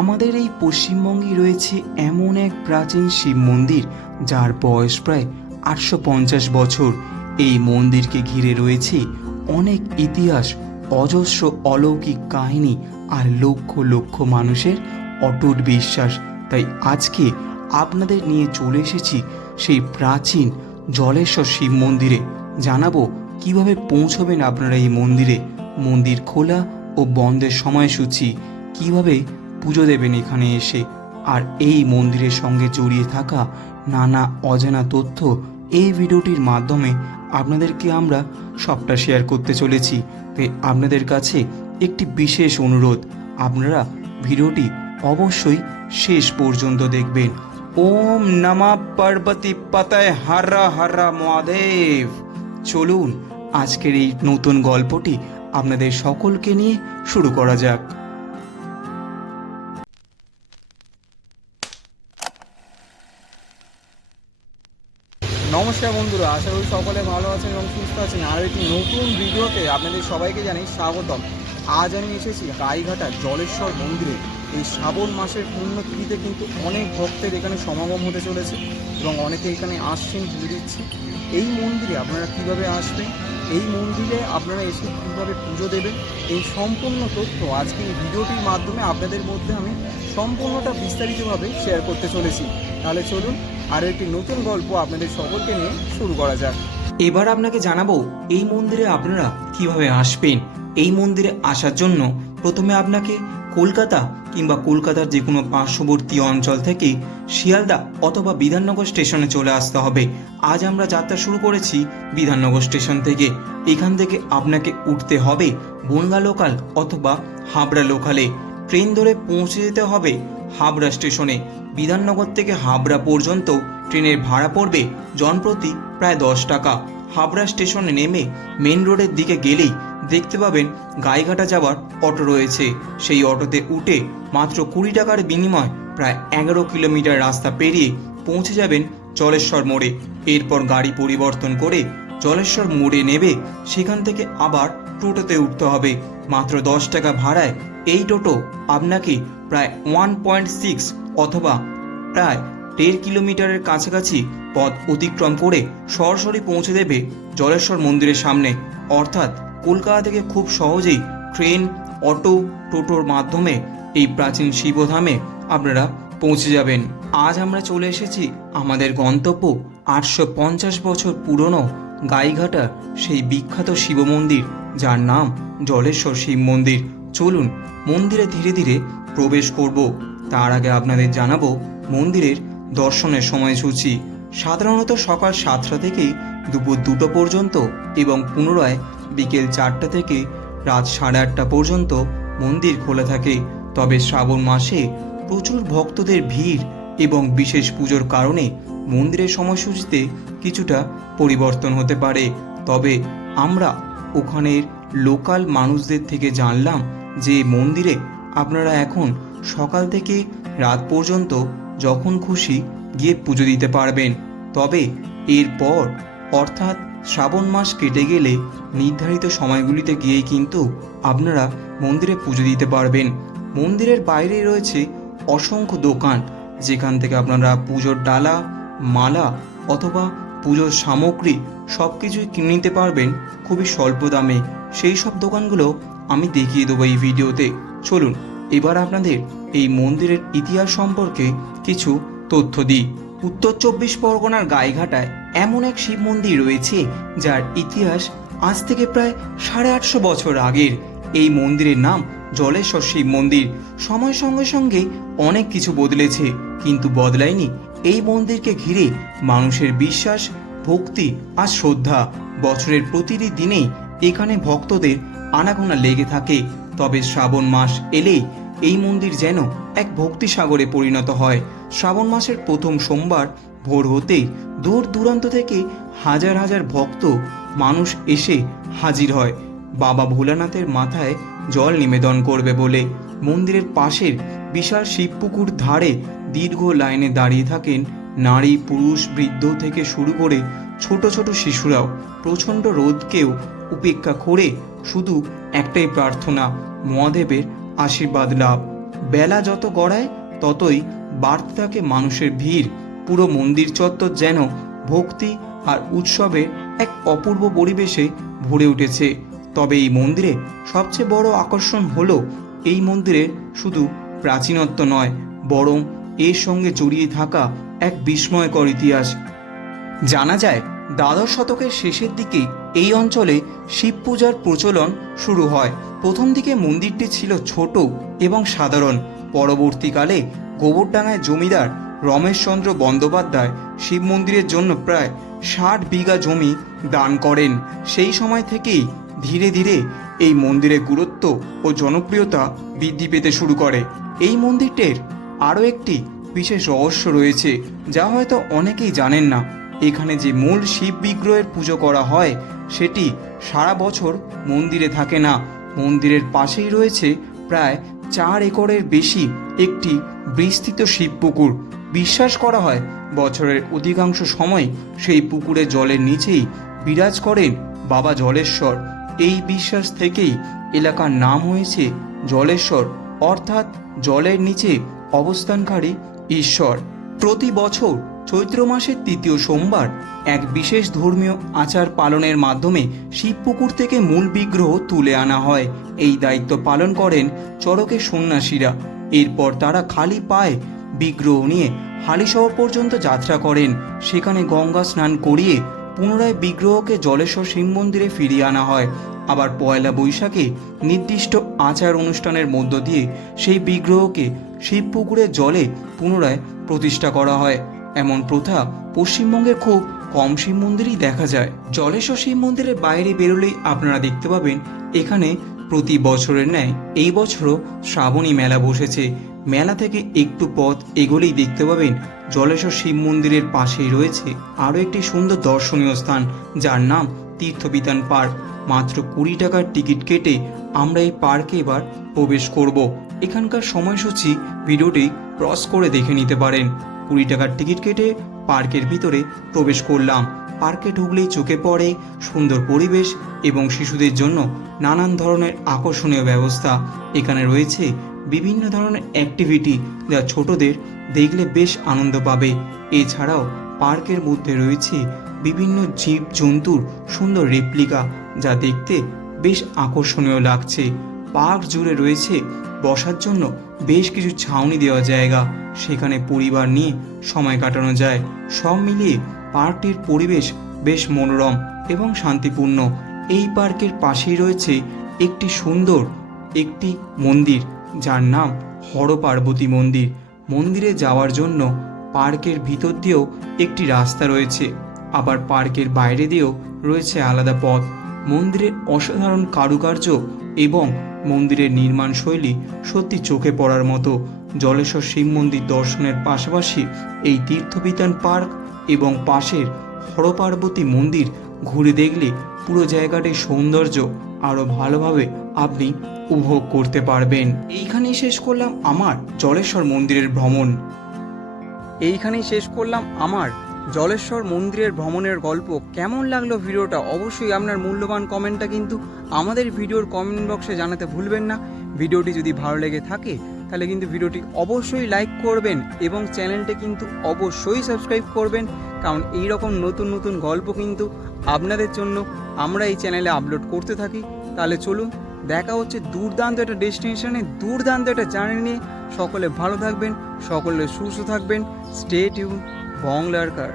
আমাদের এই পশ্চিমবঙ্গে রয়েছে এমন এক প্রাচীন শিব মন্দির যার বয়স প্রায় 850 বছর। এই মন্দিরকে ঘিরে রয়েছে অনেক ইতিহাস, অজস্র অলৌকিক কাহিনী আর লক্ষ লক্ষ মানুষের অটুট বিশ্বাস। তাই আজকে আপনাদের নিয়ে চলে এসেছি সেই প্রাচীন জলেশ্বর শিব মন্দিরে। জানাবো কিভাবে পৌঁছবেন আপনারা এই মন্দিরে, মন্দির খোলা ও বন্ধের সময়সূচি, কিভাবে পুজো দেবেন এখানে এসে, আর এই মন্দিরের সঙ্গে জড়িয়ে থাকা নানা অজানা তথ্য এই ভিডিওটির মাধ্যমে আপনাদেরকে আমরা সবটা শেয়ার করতে চলেছি। তাই আপনাদের কাছে একটি বিশেষ অনুরোধ, আপনারা ভিডিওটি অবশ্যই শেষ পর্যন্ত দেখবেন। ওম নমঃ পার্বতী পাতায় হারা হারা মহাদেব। চলুন আজকের এই নতুন গল্পটি আপনাদের সকলকে নিয়ে শুরু করা যাক। নমস্কার বন্ধুরা, আশা করি সকলে ভালো আছেন এবং সুস্থ আছেন। আর একটি নতুন ভিডিওতে আপনাদের সবাইকে জানাই স্বাগতম। আজ আমি এসেছি গাইঘাটা জলেশ্বর মন্দিরে। এই শ্রাবণ মাসের পুণ্যতিথিতে কিন্তু অনেক ভক্তের এখানে সমাগম হতে চলেছে এবং অনেকে এখানে আসছেন, পুজো দিচ্ছে। এই মন্দিরে আপনারা কিভাবে আসবেন, এই মন্দিরে আপনারা এসে কীভাবে পুজো দেবেন, এই সম্পূর্ণ তথ্য আজকে এই ভিডিওটির মাধ্যমে আপনাদের মধ্যে আমি সম্পূর্ণটা বিস্তারিতভাবে শেয়ার করতে চলেছি। তাহলে চলুন আর একটি নতুন গল্প আপনাদের সকলকে নিয়ে শুরু করা যাক। এবার আপনাকে জানাবো এই মন্দিরে আপনারা কিভাবে আসবেন। এই মন্দিরে আসার জন্য প্রথমে আপনাকে কলকাতা কিংবা কলকাতার যে কোনো পার্শ্ববর্তী অঞ্চল থেকে শিয়ালদা অথবা বিধাননগর স্টেশনে চলে আসতে হবে। আজ আমরা যাত্রা শুরু করেছি বিধাননগর স্টেশন থেকে। এখান থেকে আপনাকে উঠতে হবে বনগাঁ লোকাল অথবা হাবড়া লোকালে। ট্রেন ধরে পৌঁছে যেতে হবে হাবড়া স্টেশনে। বিধাননগর থেকে হাবড়া পর্যন্ত ট্রেনের ভাড়া পড়বে জনপ্রতি প্রায় 10 টাকা। হাবড়া স্টেশনে নেমে মেন রোডের দিকে গেলেই দেখতে পাবেন গাইঘাটা যাওয়ার অটো রয়েছে। সেই অটোতে উঠে মাত্র 20 টাকার বিনিময় প্রায় 11 কিলোমিটার রাস্তা পেরিয়ে পৌঁছে যাবেন জলেশ্বর মোড়ে। এরপর গাড়ি পরিবর্তন করে জলেশ্বর মোড়ে নেবে সেখান থেকে আবার টোটোতে উঠতে হবে। মাত্র 10 টাকা ভাড়ায় এই টোটো আপনাকে প্রায় 1.6 অথবা প্রায় 1.5 কিলোমিটারের কাছাকাছি পথ অতিক্রম করে সরাসরি পৌঁছে দেবে জলেশ্বর মন্দিরের সামনে। অর্থাৎ কলকাতা থেকে খুব সহজেই ট্রেন, অটো, টোটোর মাধ্যমে এই প্রাচীন শিবধামে আপনারা পৌঁছে যাবেন। আজ আমরা চলে এসেছি আমাদের গন্তব্য 850 বছর পুরনো গাইঘাটার সেই বিখ্যাত শিব মন্দির যার নাম জলেশ্বর শিব মন্দির। চলুন মন্দিরে ধীরে ধীরে প্রবেশ করব। তার আগে আপনাদের জানাবো মন্দিরের দর্শনের সময়সূচি। সাধারণত সকাল 7টা থেকে দুপুর 2টো পর্যন্ত এবং পুনরায় বিকেল 4টা থেকে রাত 8:30 পর্যন্ত মন্দির খোলা থাকে। তবে শ্রাবণ মাসে প্রচুর ভক্তদের ভিড় এবং বিশেষ পুজোর কারণে মন্দিরের সময়সূচিতে কিছুটা পরিবর্তন হতে পারে। তবে আমরা ওখানের লোকাল মানুষদের থেকে জানলাম যে মন্দিরে আপনারা এখন সকাল থেকে রাত পর্যন্ত যখন খুশি গিয়ে পুজো দিতে পারবেন। তবে এরপর অর্থাৎ শ্রাবণ মাস কেটে গেলে নির্ধারিত সময়গুলিতে গিয়েই কিন্তু আপনারা মন্দিরে পুজো দিতে পারবেন। মন্দিরের বাইরে রয়েছে অসংখ্য দোকান, যেখান থেকে আপনারা পুজোর ডালা, মালা অথবা পুজোর সামগ্রী সব কিছুই কিনে নিতে পারবেন খুবই স্বল্প দামে। সেই সব দোকানগুলো আমি দেখিয়ে দেবো এই ভিডিওতে। চলুন এবার আপনাদের এই মন্দিরের ইতিহাস সম্পর্কে কিছু তথ্য দিই। উত্তর 24 পরগনার গাইঘাটায় এমন এক শিব মন্দির রয়েছে যার ইতিহাস আজ থেকে প্রায় 850 বছর আগের। এই মন্দিরের নাম জলেশ্বর শিব মন্দির। সময়ের সঙ্গে সঙ্গে অনেক কিছু বদলেছে, কিন্তু বদলায়নি এই মন্দিরকে ঘিরে মানুষের বিশ্বাস, ভক্তি আর শ্রদ্ধা। বছরের প্রতিটি দিনেই এখানে ভক্তদের আনাগোনা লেগে থাকে। তবে শ্রাবণ মাস এলেই এই মন্দির যেন এক ভক্তি সাগরে পরিণত হয়। শ্রাবণ মাসের প্রথম সোমবার ভোর হতেই দূর দূরান্ত থেকে হাজার হাজার ভক্ত মানুষ এসে হাজির হয় বাবা ভোলানাথের মাথায় জল নিবেদন করবে বলে। মন্দিরের পাশের বিশাল শিবপুকুর ধারে দীর্ঘ লাইনে দাঁড়িয়ে থাকেন নারী, পুরুষ, বৃদ্ধ থেকে শুরু করে ছোট ছোট শিশুরাও। প্রচণ্ড রোদকেও উপেক্ষা করে শুধু একটাই প্রার্থনা, মহাদেবের আশীর্বাদ লাভ। বেলা যত গড়ায় ততই বাড়তে থাকে মানুষের ভিড়। পুরো মন্দির চত্বর যেন ভক্তি আর উৎসবের এক অপূর্ব পরিবেশে ভরে উঠেছে। তবে এই মন্দিরে সবচেয়ে বড় আকর্ষণ হলো এই মন্দিরের শুধু প্রাচীনত্ব নয়, বরং এর সঙ্গে জড়িয়ে থাকা এক বিস্ময়কর ইতিহাস। জানা যায় দ্বাদশ শতকের শেষের দিকে এই অঞ্চলে শিব পূজার প্রচলন শুরু হয়। প্রথম দিকে মন্দিরটি ছিল ছোট এবং সাধারণ। পরবর্তীকালে গোবরডাঙ্গায় জমিদার রমেশচন্দ্র বন্দ্যোপাধ্যায় শিব মন্দিরের জন্য প্রায় 60 বিঘা জমি দান করেন। সেই সময় থেকেই ধীরে ধীরে এই মন্দিরের গুরুত্ব ও জনপ্রিয়তা বৃদ্ধি পেতে শুরু করে। এই মন্দিরটির আরও একটি বিশেষ রহস্য রয়েছে, যা হয়তো অনেকেই জানেন না। এখানে যে মূল শিব বিগ্রহের পুজো করা হয় সেটি সারা বছর মন্দিরে থাকে না। মন্দিরের পাশেই রয়েছে প্রায় 4 একরের বেশি একটি বিস্তৃত শিব পুকুর। বিশ্বাস করা হয় বছরের অধিকাংশ সময় সেই পুকুরের জলের নিচেই বিরাজ করেন বাবা জলেশ্বর। এই বিশ্বাস থেকেই এলাকার নাম হয়েছে জলেশ্বর, অর্থাৎ জলের নিচে অবস্থানকারী ঈশ্বর। প্রতি বছর চৈত্র মাসের 3য় সোমবার এক বিশেষ ধর্মীয় আচার পালনের মাধ্যমে শিবপুকুর থেকে মূল বিগ্রহ তুলে আনা হয়। এই দায়িত্ব পালন করেন চরকের সন্ন্যাসীরা। এরপর তারা খালি পায়ে বিগ্রহ নিয়ে হালিশহর পর্যন্ত যাত্রা করেন। সেখানে গঙ্গা স্নান করিয়ে পুনরায় বিগ্রহকে জলেশ্বর শিব মন্দিরে ফিরিয়ে আনা হয়। আবার পয়লা বৈশাখে নির্দিষ্ট আচার অনুষ্ঠানের মধ্য দিয়ে সেই বিগ্রহকে শিবপুকুরের জলে পুনরায় প্রতিষ্ঠা করা হয়। এমন প্রথা পশ্চিমবঙ্গে খুব কম শিব মন্দিরেই দেখা যায়। জলেশ্বর শিব মন্দিরের বাইরে বেরোলেই আপনারা দেখতে পাবেন এখানে প্রতি বছরের ন্যায় এই বছরও শ্রাবণী মেলা বসেছে। মেলা থেকে একটু পথ এগোলেই দেখতে পাবেন জলেশ্বর শিব মন্দিরের পাশেই রয়েছে আরও একটি সুন্দর দর্শনীয় স্থান, যার নাম তীর্থবিতান পার্ক। মাত্র 20 টাকার টিকিট কেটে আমরা এই পার্কে এবার প্রবেশ করব। এখানকার সময়সূচি ভিডিওটি ক্রস করে দেখে নিতে পারেন। 20 টাকার টিকিট কেটে পার্কের ভিতরে প্রবেশ করলাম। পার্কে ঢুকলেই চোখে পড়ে সুন্দর পরিবেশ এবং শিশুদের জন্য নানান ধরনের আকর্ষণীয় ব্যবস্থা। এখানে রয়েছে বিভিন্ন ধরনের অ্যাক্টিভিটি, যা ছোটদের দেখলে বেশ আনন্দ পাবে। এছাড়াও পার্কের মধ্যে রয়েছে বিভিন্ন জীব জন্তুর সুন্দর রেপ্লিকা, যা দেখতে বেশ আকর্ষণীয় লাগছে। পার্ক জুড়ে রয়েছে বসার জন্য বেশ কিছু ছাউনি দেওয়া জায়গা, সেখানে পরিবার নিয়ে সময় কাটানো যায়। সব মিলিয়ে পার্কটির পরিবেশ বেশ মনোরম এবং শান্তিপূর্ণ। এই পার্কের পাশেই রয়েছে একটি সুন্দর একটি মন্দির, যার নাম হরপার্বতী মন্দির। মন্দিরে যাওয়ার জন্য পার্কের ভিতর দিয়েও একটি রাস্তা রয়েছে, আবার পার্কের বাইরে দিয়েও রয়েছে আলাদা পথ। মন্দিরের অসাধারণ কারুকার্য এবং মন্দিরের নির্মাণ শৈলী সত্যি চোখে পড়ার মতো। জলেশ্বর শিব মন্দির দর্শনের পাশাপাশি এই তীর্থবিতান পার্ক এবং পাশের হরপার্বতী মন্দির ঘুরে দেখলে পুরো জায়গাটির সৌন্দর্য আরও ভালোভাবে আপনি উপভোগ করতে পারবেন। এইখানেই শেষ করলাম আমার জলেশ্বর মন্দিরের ভ্রমণ। এইখানেই শেষ করলাম আমার জলেশ্বর মন্দিরের ভ্রমণের গল্প। কেমন লাগলো ভিডিওটা অবশ্যই আপনার মূল্যবান কমেন্টটা কিন্তু আমাদের ভিডিওর কমেন্ট বক্সে জানাতে ভুলবেন না। ভিডিওটি যদি ভালো লেগে থাকে তাহলে কিন্তু ভিডিওটি অবশ্যই লাইক করবেন এবং চ্যানেলটি কিন্তু অবশ্যই সাবস্ক্রাইব করবেন, কারণ এই রকম নতুন নতুন গল্প কিন্তু আপনাদের জন্য আমরা এই চ্যানেলে আপলোড করতে থাকি। তাহলে চলুন, দেখা হচ্ছে দুর্দান্ত একটা ডেস্টিনেশনে, দুর্দান্ত একটা জার্নি নিয়ে। সকলে ভালো থাকবেন, সকলে সুস্থ থাকবেন। স্টে টিউন বাংলার কার।